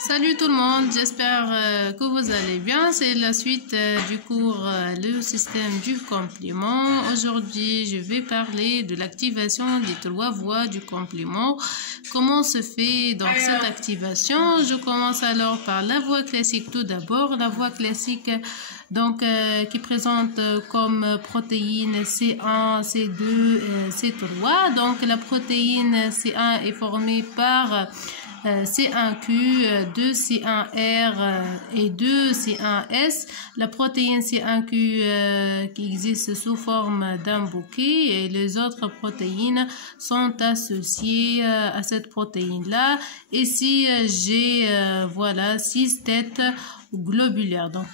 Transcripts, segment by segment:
Salut tout le monde, j'espère que vous allez bien. C'est la suite du cours le système du complément. Aujourd'hui, je vais parler de l'activation des 3 voies du complément. Comment se fait donc cette activation? Je commence alors par la voie classique tout d'abord. La voie classique donc qui présente comme protéine C1, C2, C3. Donc la protéine C1 est formée par C1Q, 2C1R et 2C1S. La protéine C1Q qui existe sous forme d'un bouquet et les autres protéines sont associées à cette protéine-là. Ici, j'ai voilà 6 têtes globulaires. Donc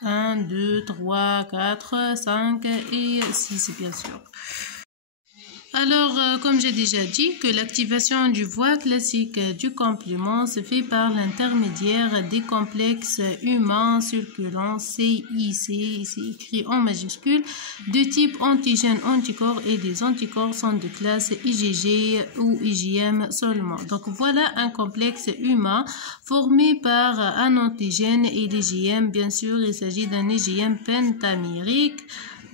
1, 2, 3, 4, 5 et 6 bien sûr. Alors, comme j'ai déjà dit, que l'activation du voie classique du complément se fait par l'intermédiaire des complexes humains circulants CIC, ici écrit en majuscule, de type antigène-anticorps et des anticorps sont de classe IgG ou IgM seulement. Donc, voilà un complexe humain formé par un antigène et l'IgM. Bien sûr, il s'agit d'un IgM pentamérique.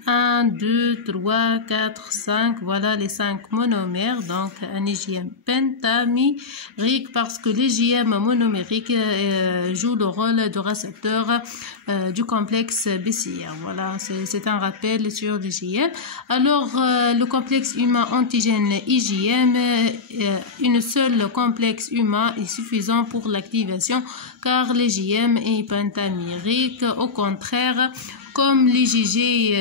1, 2, 3, 4, 5, voilà les 5 monomères, donc un IgM pentamérique parce que l'IgM monomérique joue le rôle de récepteur du complexe BCR. Voilà, c'est un rappel sur l'IgM. Alors, le complexe humain antigène IgM, une seule complexe humain est suffisant pour l'activation car l'IgM est pentamérique. Au contraire, comme l'IgG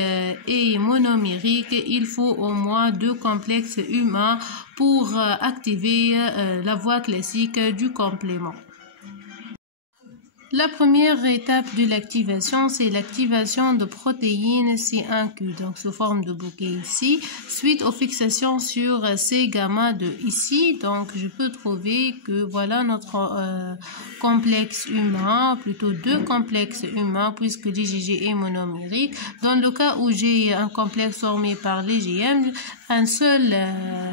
est monomérique, il faut au moins 2 complexes humains pour activer la voie classique du complément. La première étape de l'activation, c'est l'activation de protéines C1Q, donc sous forme de bouquet ici, suite aux fixations sur C-gamma 2 ici. Donc, je peux trouver que voilà notre complexe humain, plutôt 2 complexes humains, puisque l'IgG est monomérique. Dans le cas où j'ai un complexe formé par l'IgM, un seul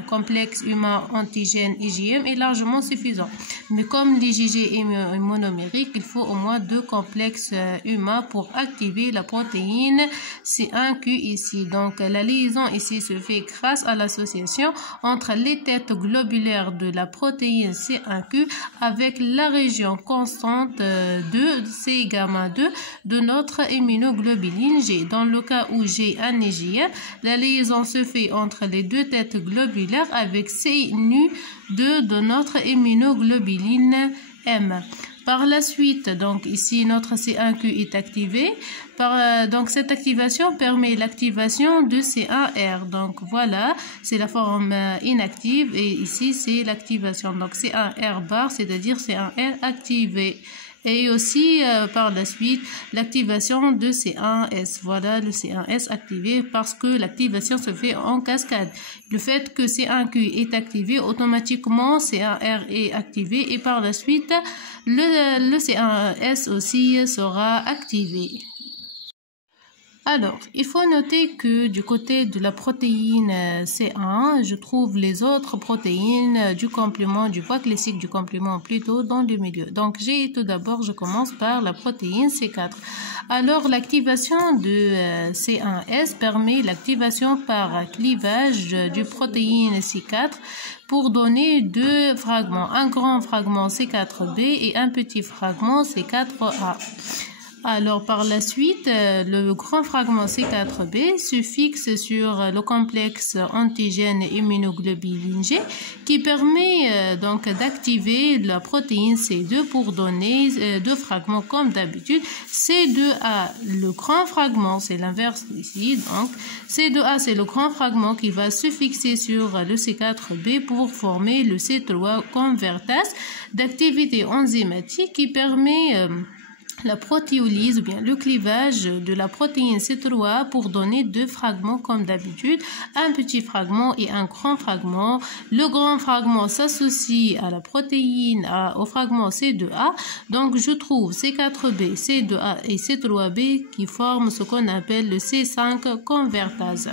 complexe humain antigène IgM est largement suffisant. Mais comme l'IgG est monomérique, il faut au moins 2 complexes humains pour activer la protéine C1Q ici. Donc la liaison ici se fait grâce à l'association entre les têtes globulaires de la protéine C1Q avec la région constante de C-gamma 2 de notre immunoglobuline G. Dans le cas où j'ai un IgM, la liaison se fait entre les 2 têtes globulaires avec C-nu2 de notre immunoglobuline M. Par la suite, donc ici notre C1Q est activé. Donc cette activation permet l'activation de C1R. Donc voilà, c'est la forme inactive et ici c'est l'activation. Donc C1R bar, c'est-à-dire C1R activé. Et aussi par la suite l'activation de C1S. Voilà le C1S activé parce que l'activation se fait en cascade. Le fait que C1Q est activé, automatiquement C1R est activé et par la suite le C1S aussi sera activé. Alors, il faut noter que du côté de la protéine C1, je trouve les autres protéines du complément, du voie classique du complément plutôt dans le milieu. Donc, tout d'abord, je commence par la protéine C4. Alors, l'activation de C1S permet l'activation par clivage du protéine C4 pour donner 2 fragments, un grand fragment C4b et un petit fragment C4a. Alors, par la suite, le grand fragment C4b se fixe sur le complexe antigène immunoglobuline G qui permet donc d'activer la protéine C2 pour donner 2 fragments comme d'habitude. C2A, le grand fragment, c'est l'inverse ici. Donc, C2A, c'est le grand fragment qui va se fixer sur le C4b pour former le C3 convertase d'activité enzymatique qui permet la protéolyse ou bien le clivage de la protéine C3 pour donner 2 fragments comme d'habitude, un petit fragment et un grand fragment. Le grand fragment s'associe à la protéine, au fragment C2A. Donc je trouve C4b, C2A et C3b qui forment ce qu'on appelle le C5 convertase.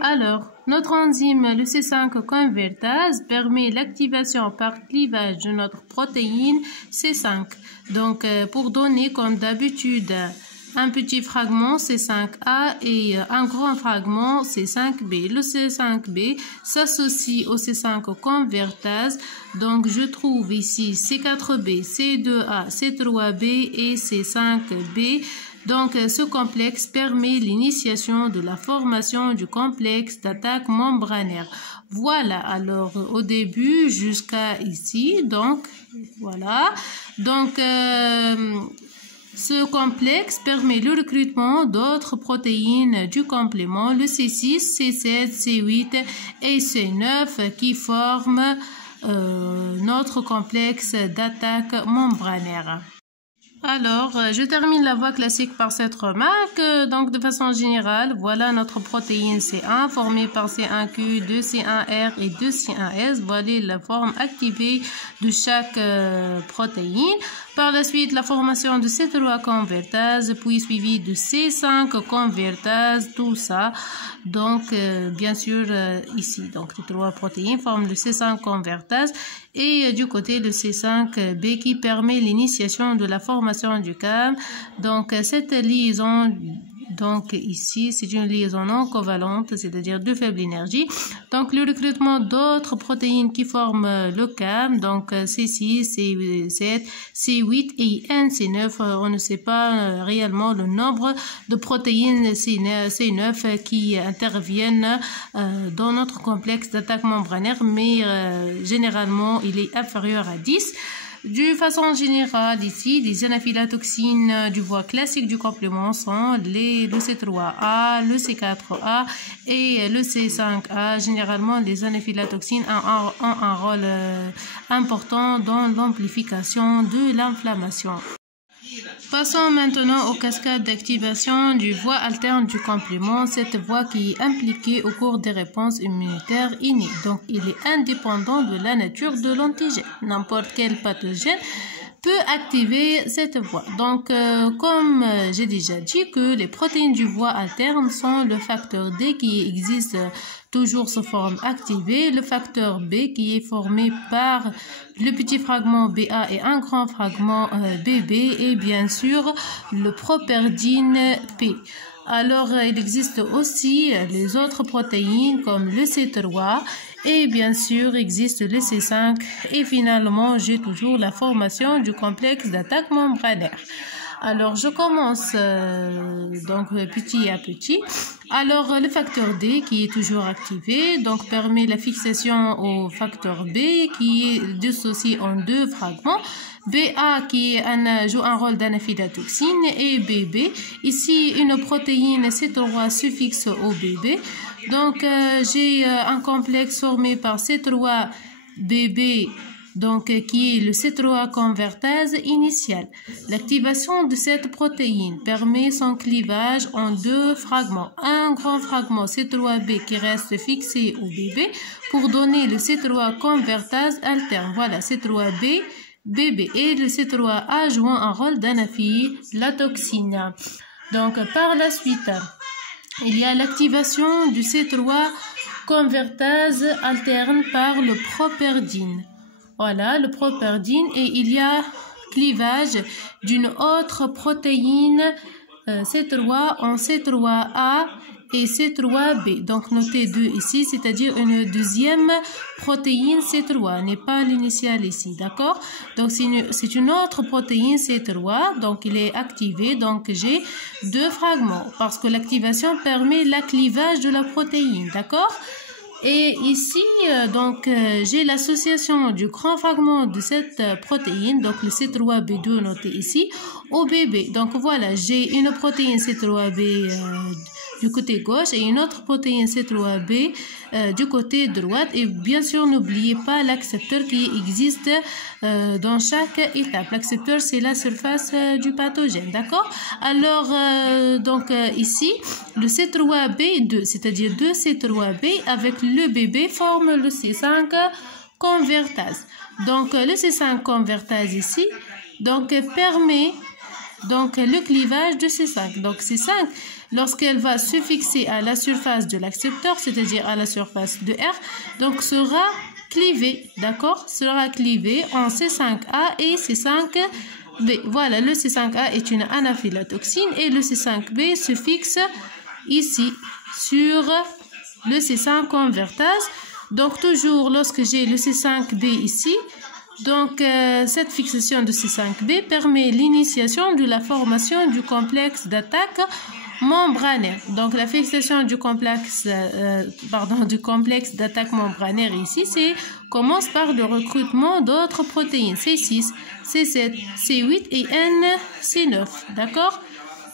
Alors, notre enzyme, le C5 convertase, permet l'activation par clivage de notre protéine C5. Donc, pour donner comme d'habitude un petit fragment C5A et un grand fragment C5B. Le C5B s'associe au C5 convertase. Donc, je trouve ici C4B, C2A, C3B et C5B. Donc, ce complexe permet l'initiation de la formation du complexe d'attaque membranaire. Voilà, alors au début jusqu'à ici, donc voilà. Donc, ce complexe permet le recrutement d'autres protéines du complément, le C6, C7, C8 et C9 qui forment notre complexe d'attaque membranaire. Alors, je termine la voie classique par cette remarque. Donc, de façon générale, voilà notre protéine C1 formée par C1Q, 2C1R et 2C1S. Voilà la forme activée de chaque protéine. Par la suite, la formation de C3 convertase, puis suivi de C5 convertase, tout ça. Donc, bien sûr, ici, donc les trois protéines forment le C5 convertase et du côté le C5B qui permet l'initiation de la formation du CAM. Donc, cette liaison, donc ici, c'est une liaison non covalente, c'est-à-dire de faible énergie. Donc, le recrutement d'autres protéines qui forment le CAM, donc C6, C7, C8 et NC9. On ne sait pas réellement le nombre de protéines C9 qui interviennent dans notre complexe d'attaque membranaire, mais généralement, il est inférieur à 10. De façon générale, ici, les anaphylatoxines du voie classique du complément sont le C3A, le C4A et le C5A. Généralement, les anaphylatoxines ont un rôle important dans l'amplification de l'inflammation. Passons maintenant aux cascades d'activation du voie alterne du complément, cette voie qui est impliquée au cours des réponses immunitaires innées. Donc, il est indépendant de la nature de l'antigène. N'importe quel pathogène peut activer cette voie. Donc, comme j'ai déjà dit que les protéines du voie alterne sont le facteur D qui existe toujours sous forme activée, le facteur B qui est formé par le petit fragment BA et un grand fragment BB et bien sûr le properdine P. Alors, il existe aussi les autres protéines comme le C3 et bien sûr existe le C5 et finalement j'ai toujours la formation du complexe d'attaque membranaire. Alors, je commence donc petit à petit. Alors, le facteur D qui est toujours activé, donc permet la fixation au facteur B qui est dissocié en deux fragments. BA qui joue un rôle d'anaphylatoxine et BB. Ici, une protéine C3 suffixe au BB. Donc, j'ai un complexe formé par C3 BB. Donc, qui est le C3 convertase initial. L'activation de cette protéine permet son clivage en deux fragments. Un grand fragment C3B qui reste fixé au BB pour donner le C3 convertase alterne. Voilà, C3B, BB. Et le C3A joue un rôle d'anaphylatoxine. Donc, par la suite, il y a l'activation du C3 convertase alterne par le properdine. Voilà, le properdine et il y a clivage d'une autre protéine C3 en C3A et C3B. Donc, notez 2 ici, c'est-à-dire une deuxième protéine C3, n'est pas l'initiale ici, d'accord? Donc, c'est une autre protéine C3, donc il est activé, donc j'ai deux fragments parce que l'activation permet le clivage de la protéine, d'accord? Et ici, donc, j'ai l'association du grand fragment de cette protéine, donc le C3B2 noté ici, au BB. Donc, voilà, j'ai une protéine C3B du côté gauche et une autre protéine C3B du côté droite. Et bien sûr, n'oubliez pas l'accepteur qui existe dans chaque étape. L'accepteur, c'est la surface du pathogène, d'accord? Alors, donc, ici, le C3B2, c'est-à-dire 2 C3B avec le BB forme le C5 convertase. Donc, le C5 convertase ici, donc, permet donc le clivage de C5. Donc C5, lorsqu'elle va se fixer à la surface de l'accepteur, c'est-à-dire à la surface de R, donc sera clivé, d'accord, sera clivé en C5A et C5B. Voilà, le C5A est une anaphylotoxine et le C5B se fixe ici sur le C5 convertase. Donc toujours lorsque j'ai le C5B ici, donc cette fixation de C5B permet l'initiation de la formation du complexe d'attaque membranaire. Donc la fixation du complexe d'attaque membranaire ici, commence par le recrutement d'autres protéines C6, C7, C8 et NC9, d'accord?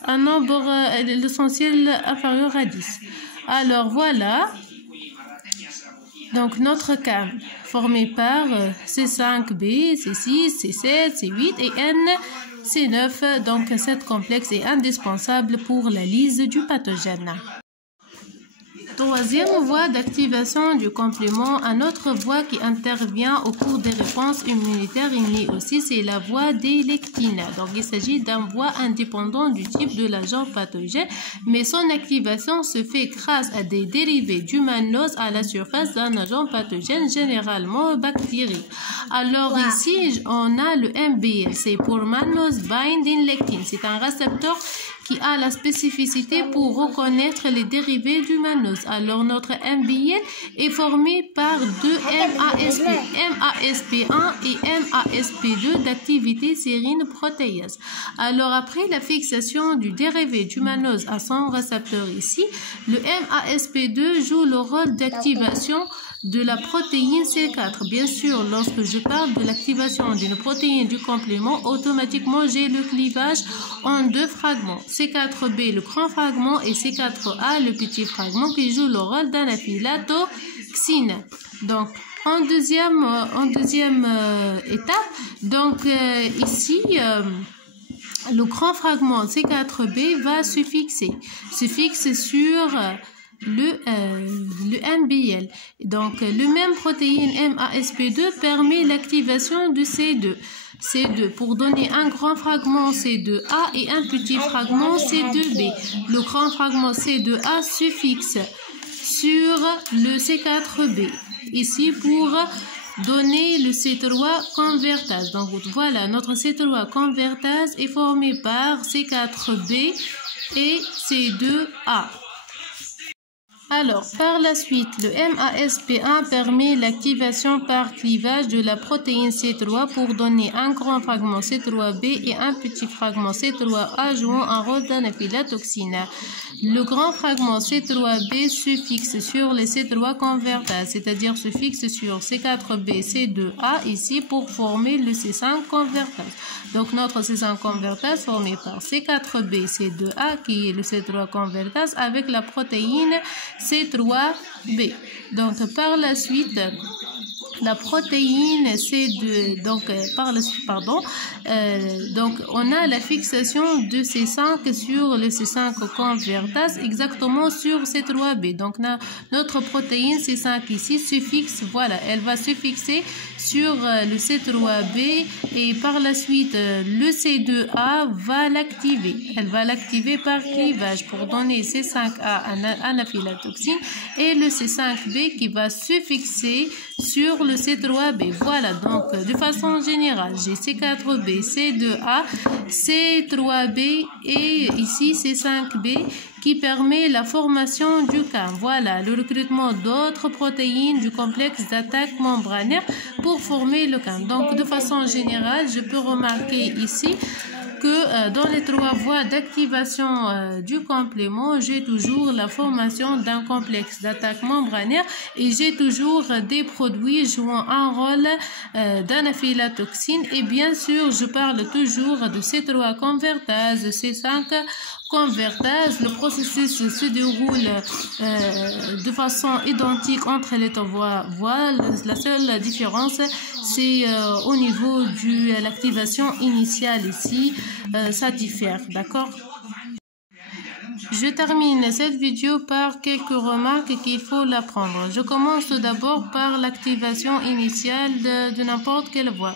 Un nombre l'essentiel inférieur à 10. Alors voilà, donc notre CAM formé par C5B, C6, C7, C8 et NC9. Donc cette complexe est indispensable pour la lyse du pathogène. Troisième voie d'activation du complément, une autre voie qui intervient au cours des réponses immunitaires innées aussi, c'est la voie des lectines. Donc il s'agit d'un voie indépendant du type de l'agent pathogène, mais son activation se fait grâce à des dérivés du mannose à la surface d'un agent pathogène, généralement bactérien. Alors ici, on a le MBL, c'est pour mannose binding lectin. C'est un récepteur qui a la spécificité pour reconnaître les dérivés du mannose. Alors notre MBL est formé par deux MASP, MASP1 et MASP2 d'activité sérine protéase. Alors après la fixation du dérivé du mannose à son récepteur ici, le MASP2 joue le rôle d'activation de la protéine C4. Bien sûr, lorsque je parle de l'activation d'une protéine du complément, automatiquement j'ai le clivage en deux fragments, C4b le grand fragment et C4a le petit fragment qui joue le rôle d'anaphylotoxine. Donc en deuxième étape, donc ici le grand fragment C4b va se fixe sur le MBL. Donc, le même protéine MASP2 permet l'activation de C2 pour donner un grand fragment C2A et un petit fragment C2B. Le grand fragment C2A se fixe sur le C4B. Ici, pour donner le C3 convertase. Donc, voilà, notre C3 convertase est formé par C4B et C2A. Alors, par la suite, le MASP1 permet l'activation par clivage de la protéine C3 pour donner un grand fragment C3b et un petit fragment C3a jouant un rôle d'anaphylotoxine. Le grand fragment C3b se fixe sur les C3 convertases, c'est-à-dire se fixe sur C4b, C2a ici pour former le C5 convertase. Donc, notre C5 convertase formé par C4b, C2a qui est le C3 convertase avec la protéine C3b. Donc par la suite la protéine C2, donc on a la fixation de C5 sur le C5 convertase exactement sur C3b. Donc notre protéine C5 ici se fixe, voilà, elle va se fixer sur le C3b et par la suite le C2a va l'activer. Elle va l'activer par clivage pour donner C5a anaphylotoxine et le C5b qui va se fixer sur le C3b. Voilà, donc de façon générale, j'ai C4b, C2a, C3b et ici C5b qui permet la formation du CAM. Voilà, le recrutement d'autres protéines du complexe d'attaque membranaire pour former le CAM. Donc, de façon générale, je peux remarquer ici que dans les trois voies d'activation du complément, j'ai toujours la formation d'un complexe d'attaque membranaire et j'ai toujours des produits jouant un rôle d'anaphylotoxine. Et bien sûr, je parle toujours de C3 convertase, C5 convertase. Le processus se déroule de façon identique entre les trois voies. La seule différence, c'est au niveau de l'activation initiale ici, ça diffère, d'accord? Je termine cette vidéo par quelques remarques qu'il faut l'apprendre. Je commence tout d'abord par l'activation initiale de n'importe quelle voie.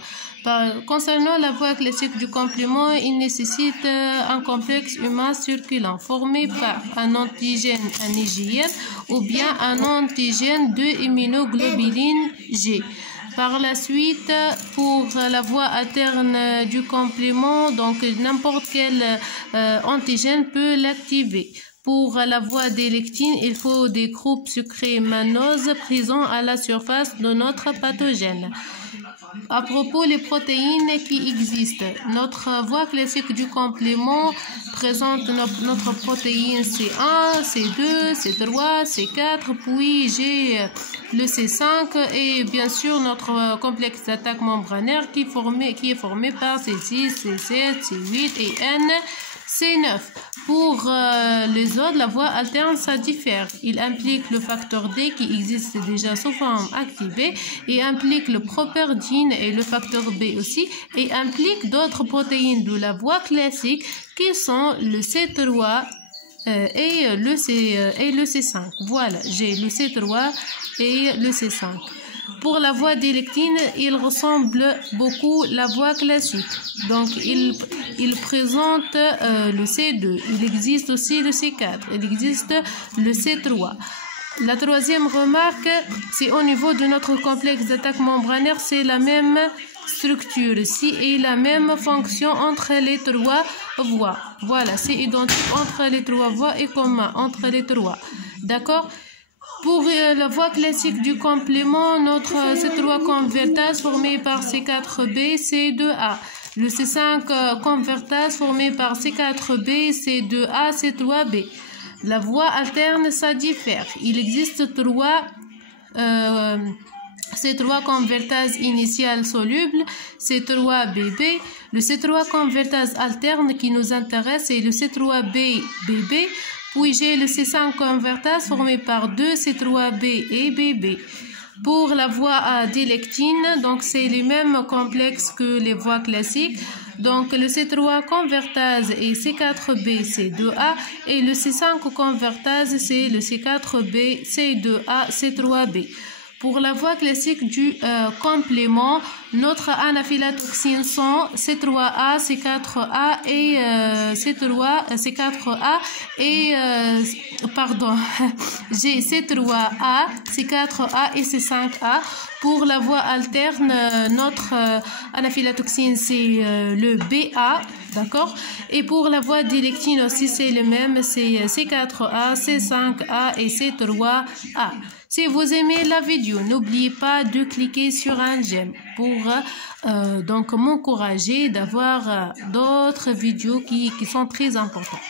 Concernant la voie classique du complément, il nécessite un complexe humain circulant formé par un antigène, un IgM, ou bien un antigène de immunoglobuline G. Par la suite, pour la voie alterne du complément, donc n'importe quel antigène peut l'activer. Pour la voie des lectines, il faut des groupes sucrés mannoses présents à la surface de notre pathogène. À propos des protéines qui existent, notre voie classique du complément présente notre protéine C1, C2, C3, C4, puis j'ai le C5 et bien sûr notre complexe d'attaque membranaire qui est formé par C6, C7, C8 et N. C9. Pour les autres, la voie alterne, ça diffère. Il implique le facteur D qui existe déjà sous forme activée et implique le properdine et le facteur B aussi et implique d'autres protéines de la voie classique qui sont le C3 et le C5. Voilà, j'ai le C3 et le C5. Pour la voie des lectines, il ressemble beaucoup à la voie classique. Donc, il présente le C2. Il existe aussi le C4. Il existe le C3. La troisième remarque, c'est au niveau de notre complexe d'attaque membranaire, c'est la même structure ici et la même fonction entre les trois voies. Voilà, c'est identique entre les trois voies et commun entre les trois. D'accord? Pour la voie classique du complément, notre C3 convertase formé par C4b, C2a. Le C5 convertase formé par C4b, C2a, C3b. La voie alterne, ça diffère. Il existe trois C3 convertase initiale soluble, C3bb. Le C3 convertase alterne qui nous intéresse est le C3b-bb. Puis j'ai le C5 convertase formé par deux C3b et bb. Pour la voie des lectines, donc c'est les mêmes complexes que les voies classiques. Donc le C3 convertase est C4b, C2a et le C5 convertase c'est le C4b, C2a, C3b. Pour la voie classique du complément, notre anaphylaxine sont C3A, C4A et C4A et j'ai C3A, C4A et C5A. Pour la voie alterne, notre anaphylaxine c'est le BA, d'accord? Et pour la voie des lectines aussi c'est le même, c'est C4A, C5A et C3A. Si vous aimez la vidéo, n'oubliez pas de cliquer sur un j'aime pour donc m'encourager d'avoir d'autres vidéos qui sont très importantes.